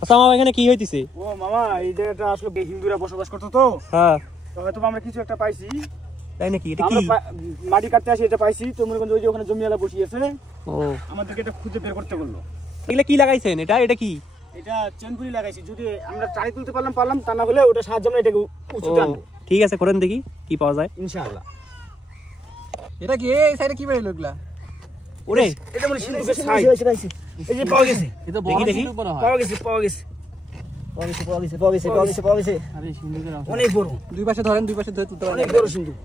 আচ্ছা মামা এখানে কি হইতিছে? ও মামা এই জায়গাটা আসলে হিন্দুরা বসবাস করতো তো। হ্যাঁ তো হয়তো আমরা কিছু একটা পাইছি। তাই নাকি? এটা কি? আমরা মাটি কাটতে আসি এটা পাইছি। তো মনে করেন ওই যে ওখানে জমিওয়ালা বসিয়েছে, ও আমাদেরকে এটা খুঁজে বের করতে বললো। এগুলা কি লাগাইছেন? এটা কি? এটা চেনপুলি লাগাইছি। যদি আমরা টাই তুলতে পারলাম, তা না হলে ওটা সাহায্য আমরা এটাকে উঁচুতে আনবো। ঠিক আছে, করেন দেখি কি পাওয়া যায় ইনশাআল্লাহ। এটা কি এই সাইডে কি বের হলো এগুলা? ওরে এটা মানে সিন্ধুকের সাইজ। এই যে পাওয়া গেছে। এটা দেখি, দেখি। সিন্ধুক মনে হয়। পাওয়া গেছে। আরে সিন্ধুকের অংশ। অনেক বড়। দুই পাশে ধরে তুলতে পারেন। অনেক বড় সিন্ধুক।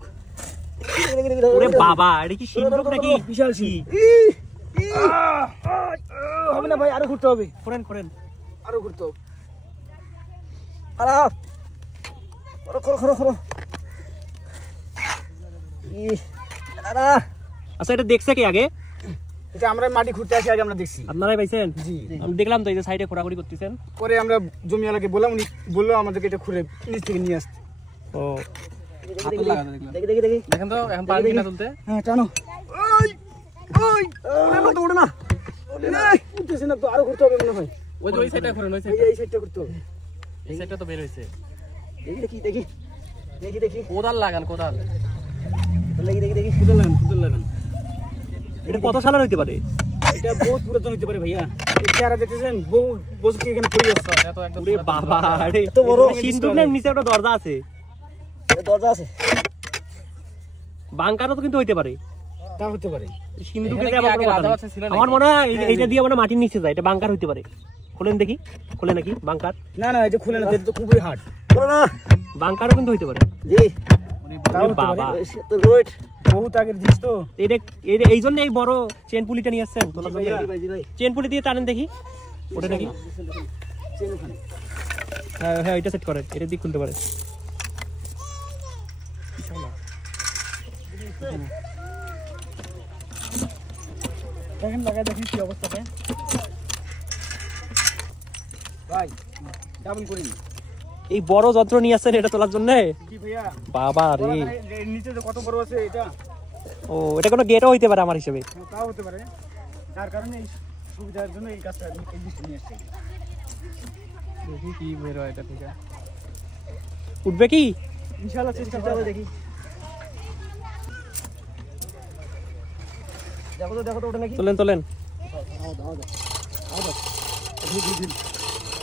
ওরে বাবা, এটা কি সিন্ধুক নাকি? বিশাল সিন্ধুক। হবে না ভাই, আরো ঘুরতে হবে। করেন আরো ঘুরতে হবে। খরো। আচ্ছা এটা দেখছে কি আগে? এটা আমরা মাটি খুঁড়তে আসি আগে আমরা দেখছি। আপনারাই পাইছেন? জি। আমি দেখলাম তো এই যে সাইডে খোঁড়াখুড়ি করতেছেন। পরে আমরা জমিওয়ালাকে বললাম, উনি বললো আমাদেরকে এটা খুঁড়ে নিচ থেকে নিয়ে আসতে। ও হাতল লাগাতে দেখলাম। দেখি। দেখেন তো এখন পারেন কিনা তুলতে? হ্যাঁ টানো। ওড়ে না। উঠতেছে না তো, আরো ঘুরতে হবে মনে হয়। ওই যে ওই সাইডটা করেন, ওই এই সাইডটা। এই সাইডটা ঘুরতে হবে। এই সাইডটা তো বের হইছে। দেখি। কোদাল লাগান, কোদাল। দেখি। খুদল লাগান। এটা কত সালের হইতে পারে? এটা বহুত পুরাতন হতে পারে ভাইয়া। এই চেহারা দেখতেছেন, বহু বছর এখানে পড়ে আছে। এটা তো একদম ওরে বাবা, আরে এত বড় সিন্ধুকের নিচে একটা দরজা আছে। দরজা আছে। বাংকারও তো কিন্তু হইতে পারে। তা হতে পারে। সিন্ধুকে এখানে কি আগে রাজা বাদশা ছিল নাকি? আমার মনে হয় এইটা দিয়ে মানে মাটির নিচে যায়, এটা বাংকার হইতে পারে। খোলেন দেখি, খোলে নাকি বাংকার? না এটা খুলে না, এটা তো খুবই হার্ড। খুলে না। বাংকারও কিন্তু হইতে পারে। জি। ওরে বাবা, তো রোড বহুত আগের জিনিস তো। এই জন্য এই বড় চেন পুলিটা নিয়ে আসছেন তোলার জন্য? চেন পুলি দিয়ে টানেন দেখি, ওটা নাকি? হ্যাঁ এটা সেট করেন, এটা দিয়ে খুলতে পারে। দেখেন লাগাই দেখি কি অবস্থা হয় ভাই। ডাবল করি এই বড় যন্ত্র নিয়ে আসছেন এটা তোলার জন্য? কি ভাইয়া বাবা রে, এর নিচে তো কত বড় আছে এটা। ও এটা কোনো গেটও হইতে পারে আমার হিসেবে। তাও হতে পারে। যার কারণে এই সুবিধার জন্য এই কাজটা এই জিনিসটা নিয়ে আসছে। দেখি কি বের হয় এটা থেকে। উঠবে কি? ইনশাআল্লাহ চেষ্টা করে দেখি। দেখো তো ওটা নাকি। তোলেন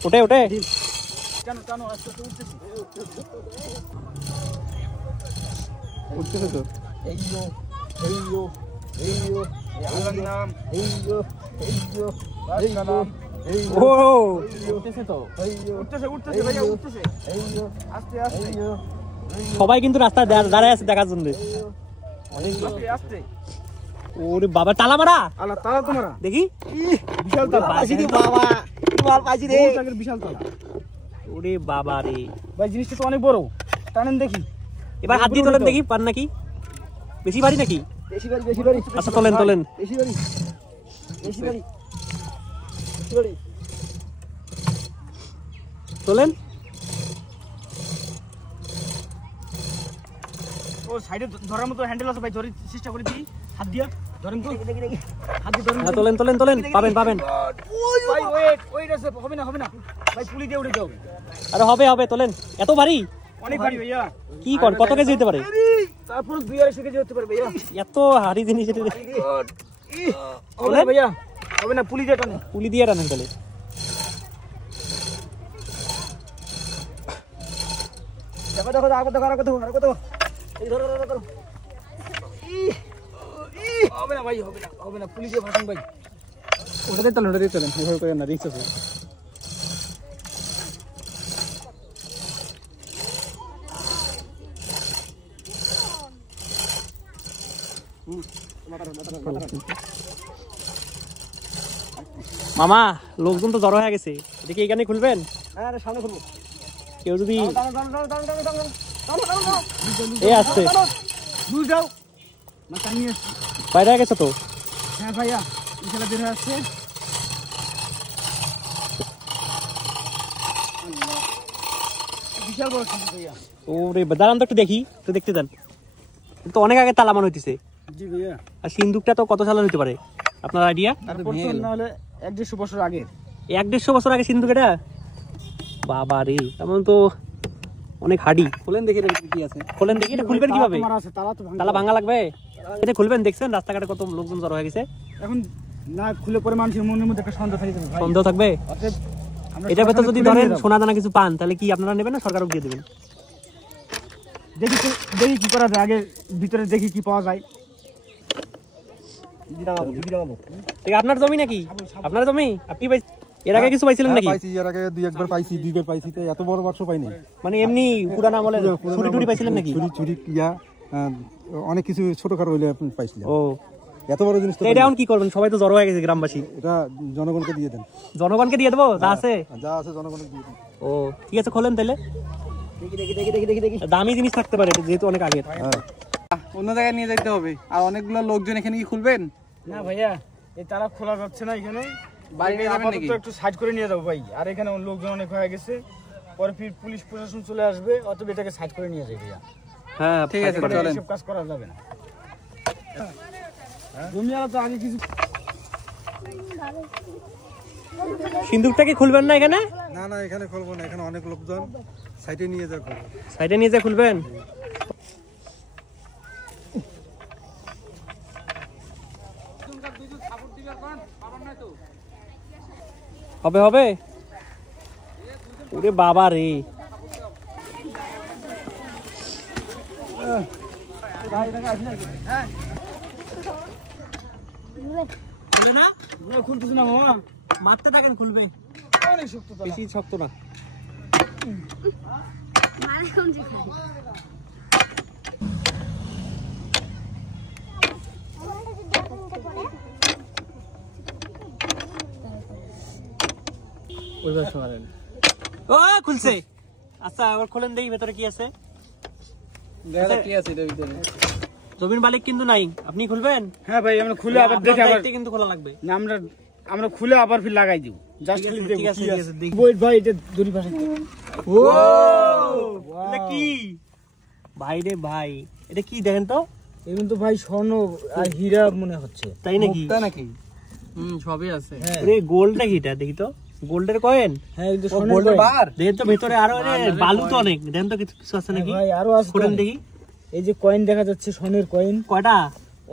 ওঠে টানো আস্তে আস্তে উঠতেছে তো। এইয়ো আল্লাহর নাম। এইয়ো ও উঠতেছে তো। উঠতেছে ভাইয়া, উঠতেছে। আস্তে সবাই কিন্তু রাস্তায় দাঁড়ায় আছে দেখার জন্য। আস্তে। ওরে বাবা, তালা মারা। আল্লাহ তালা তোমারা দেখি বিশাল তালা। বাবা মাল পাইছি রে। বহুত আগের বিশাল তালা। ওরে বাবা রে, ভাই জিনিসটা তো অনেক বড়। টানেন দেখি। এবার হাত দিয়ে তোলেন দেখি, পান নাকি? বেশি ভারী নাকি? বেশি বাড়ি। আচ্ছা তোলেন। বেশি বাড়ি। তোলেন। ও সাইডে ধরার মতো হ্যান্ডেল আছে ভাই, ধরে চেষ্টা করে দিই। হাত দিয়া ধরেন তো। হাত দিয়ে ধরেন। হ্যাঁ তোলেন, পাবেন। ভাই ওয়েট আছে, হবে না ভাই, পুলি দিয়ে উঠে যাও। আরে হবে, তোলেন। এত ভারী? অনেক ভারী ভাইয়া। কি কর, কত কেজি হতে পারে? তারপর 2-250 কেজি হতে পারে ভাইয়া। এত ভারী জিনিস এটা হবে না ভাইয়া, হবে না, পুলি দিয়ে টানে। পুলি দিয়ে টানেন তাহলে। দেখো আর কত। এই ধরো। হবে না ভাই, হবে না, পুলি দিয়ে ফাটান ভাই। ওটাতে চলেন। এভাবে করে না, রিস্ক আছে। মামা লোকজন তো জড়ো হয়ে গেছে, দেখি এখানে খুলবেন? হ্যাঁ সামনে খুলবো। কেউ যদি টানো। এই আসছে, দূর যাও। মাথা নিয়ে আসছি। বাইরে হয়ে গেছে তো। হ্যাঁ ভাইয়া, ইনশাআল্লাহ বের হয়ে আসছে। বিশাল বড় সিন্ধুক ভাইয়া। ওরে দাঁড়ান তো একটু দেখি, তো দেখতে যান। তো অনেক আগে তালা মনে হইতেছে। জি ভাইয়া। আর সিন্ধুকটা তো কত সালের হইতে পারে আপনার আইডিয়া? তারপর তো না হলে 1-150 বছর আগে। 1-150 বছর আগে সিন্ধুক এটা? বাবা রে, তেমন তো অনেক হাডি। খোলেন দেখি এটা কি আছে। খোলেন দেখি, এটা খুলবেন কিভাবে? তোমার আছে তালা তো ভাঙা। তালা ভাঙা লাগবে। এটা খুলবেন, দেখছেন রাস্তাঘাটে কত লোকজন জড়ো হয়ে গেছে। এখন না খুলে পরে মানুষের মনের মধ্যে একটা সন্দেহ থাকে ভাই। সন্দেহ থাকবে। অতএব আমরা এটার ভেতর সরকারকে যদি খুলে ধরেন নিয়ে যাবো। সোনা দানা কিছু পান, তাহলে কি আপনারা নেবেন না সরকারকে দিয়ে দেবেন? দেখি কি করা যায়, আগে ভিতরে দেখি কি পাওয়া যায়। ঠিক, আপনার জমি নাকি? আপনার জমি? আপনি এর আগে কিছু পাইছিলেন নাকি? পাইছি, এর আগে একবার পাইছি, দুইবার পাইছি, তো এত বড় বাক্স পাইনি। মানে এমনি পুরান আমলে ছুরি টুরি পাইছিলেন নাকি? ছুরি ছুরি ইয়া অনেক কিছু ছোটখাটো হইলে পাইছিলাম। ও, এত বড় জিনিস তো তো এটা এখন কি করবেন? সবাই তো জড়ো হয়ে গেছে গ্রামবাসী। এটা জনগণকে দিয়ে দেন। জনগণকে দিয়ে দেবো যা আছে? যা আছে জনগণকে দিয়ে দেন। ও ঠিক আছে, খোলেন তাহলে। দামি জিনিস থাকতে পারে এটা, যেহেতু অনেক আগের। হ্যাঁ, অন্য জায়গায় নিয়ে যেতে হবে। আর অনেকগুলো লোকজন এখানে কি খুলবেন? না ভাইয়া, এই তালা খোলা যাচ্ছে না এখানে। বাড়ি নিয়ে যাবেন নাকি? আপাতত একটু সাইড করে নিয়ে যাবো ভাই। আর এখানে লোকজন অনেক হয়ে গেছে, পরে ফির পুলিশ প্রশাসন চলে আসবে, অতএব এটাকে সাইড করে নিয়ে যাই ভাইয়া। হ্যাঁ ঠিক আছে, এবারে চলেন। এসব কাজ করা যাবে না। জমিওয়ালা তো আগে কিছু সিন্দুকটাকে খুলবেন না এখানে? না না, এখানে খুলবো না, এখানে অনেক লোকজন, সাইডে নিয়ে যা খুলবো। সাইডে নিয়ে যা খুলবেন। হবে হবে। ওরে বাবা রে, খুলতেছে না মামা, মারতে থাকেন, খুলবে। অনেক শক্ত তালা। বেশি শক্ত না। ও খুলছে। আচ্ছা আবার খোলেন দেখি ভেতরে কি আছে। দেখা যাক কি আছে এটার ভিতরে। জমির মালিক কিন্তু নাই, আপনি খুলবেন? হ্যাঁ ভাই, আমরা খুলে আবার দেখে আবার কিন্তু খোলা লাগবে। না, আমরা খুলে আবার ফির লাগাই দিব। জাস্ট ঠিক আছে, খুলে দেখব ঠিক আছে, কি ঠিক আছে। আছে, দেখি। ওই ভাই, এটা দড়ি পাশে। ও এটা কি ভাই রে ভাই, এটা কি দেখেন তো? এখন তো ভাই স্বর্ণ আর হীরা মনে হচ্ছে। তাই নাকি? মুক্তা নাকি? সবই আছে। হ্যাঁ আরে গোল্ড নাকি এটা? দেখি তো, গোল্ডের কয়েন। হ্যাঁ, এই তো ও, স্বর্ণের গোল্ডের কয়েন। বার। দেখেন তো ভেতরে আরো বালু তো অনেক, দেখেন তো কিছু কিছু আছে নাকি? ভাই আরো আছে। খোলেন দেখি। এই যে কয়েন দেখা যাচ্ছে, স্বর্ণের কয়েন কয়টা?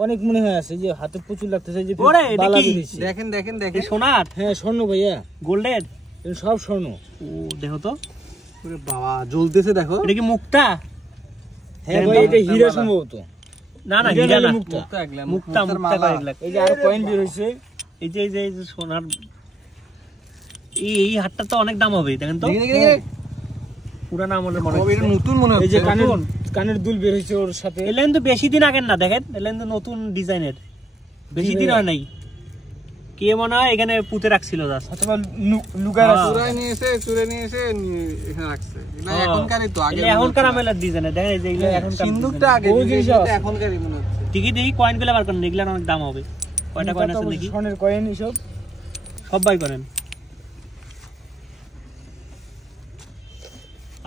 অনেক মনে হয় আছে। এই যে হাতে প্রচুর লাগতেছে, এই যে ওরে, এটা বালা কি? বেরিয়েছে। দেখেন দেখেন এই দেখেন। সোনার? হ্যাঁ স্বর্ণ ভাইয়া, গোল্ডের? এটা সব স্বর্ণ। ও দেখো তো, ওরে বাবা, জ্বলতেছে দেখো। এটা কি মুক্তা? হ্যাঁ ভাই, এটা হীরা সম্ভবত। না না, হীরা হীরা না, নাহলে মুক্তা। মুক্তা একলা, মুক্তা মুক্তার মুক্তা মালা। কয়েন লাখ। এই যে আরো কয়েন বের হয়েছে। এই যে এই যে সোনার, এই হাটটা তো অনেক দাম হবে, দেখেন তো। দেখি, দেখি, দেখি। পুরান আমলের মনে ও, এটা হচ্ছে। নতুন মনে এই যে হচ্ছে। কানের দুল বের হয়েছে ওর সাথে। এলেন তো বেশি দিন আগের না, দেখেন এলেন তো নতুন ডিজাইনের, বেশি দিন হয় নাই। কে মনে হয় এখানে পুঁতে রাখছিল জাস্ট। অথবা লুকায় আছে। চুরে নিয়ে এসে এখানে রাখছে। না, এখনকারই তো, আগে এখনকার আমলের ডিজাইনের, দেখেন এই যে এগুলো এখনকার সিন্দুকটা আগে, বহু জিনিস এটা আছে। এখনকারই মনে হচ্ছে। ঠিকই দেখি কয়েন গুলো বার করেন, এগুলো অনেক দাম হবে। কয়টা কয়েন আছে দেখি, স্বর্ণের কয়েন এসব। সব বাই করেন।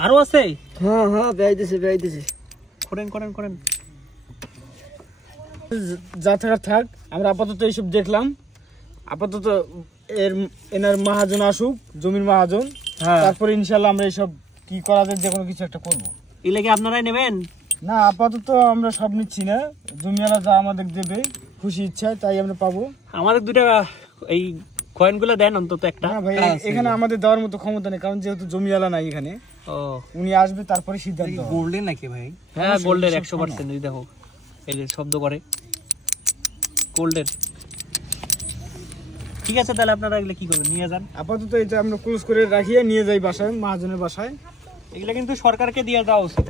আরো আছে? হ্যাঁ হ্যাঁ, বেয়াইতেছে। করেন করেন করেন। যা থাকার থাক, আমরা আপাতত এইসব দেখলাম। আপাতত এনার মহাজন আসুক, জমির মহাজন, হ্যাঁ, তারপরে ইনশাল্লাহ আমরা এইসব কি করা যায়, যে কোনো কিছু একটা করব। এই লেগে আপনারাই নেবেন? না, আপাতত আমরা সব নিচ্ছি না, জমিওয়ালা যা আমাদের দেবে খুশি ইচ্ছায় তাই আমরা পাবো। আমাদের দুটা এই কয়েন গুলো দেন অন্তত একটা। না ভাই, এখানে আমাদের দেওয়ার মতো ক্ষমতা নেই, কারণ যেহেতু জমিওয়ালা নাই এখানে। ও উনি আসবে, তারপরে সিদ্ধান্ত হবে। গোল্ডেন নাকি ভাই? হ্যাঁ, গোল্ডের 100%। এই দেখো, এই যে শব্দ করে গোল্ডের। ঠিক আছে, তাহলে আপনারা এগুলো কি করবেন? নিয়ে যান। আপাতত এটা আমরা ক্লোজ করে রাখিয়ে নিয়ে যাই বাসায়, মহাজনের বাসায়। এগুলো কিন্তু সরকারকে দিয়ে দেওয়া উচিত,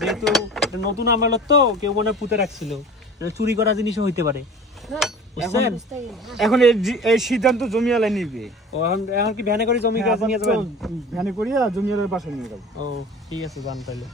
যেহেতু এটা নতুন আমলের তো, কেউ মনে হয় পুঁতে রাখছিল। এটা চুরি করা জিনিসও হইতে পারে, বুঝছেন? এখন এই সিদ্ধান্ত জমিওয়ালা নিবে। ও এখন এখন কি ভ্যানে করে জমি কাছে নিয়ে যাবেন? ভ্যানে করিয়া জমিওয়ালার বাসায় নিয়ে যাবো। ও ঠিক আছে, যান তাহলে।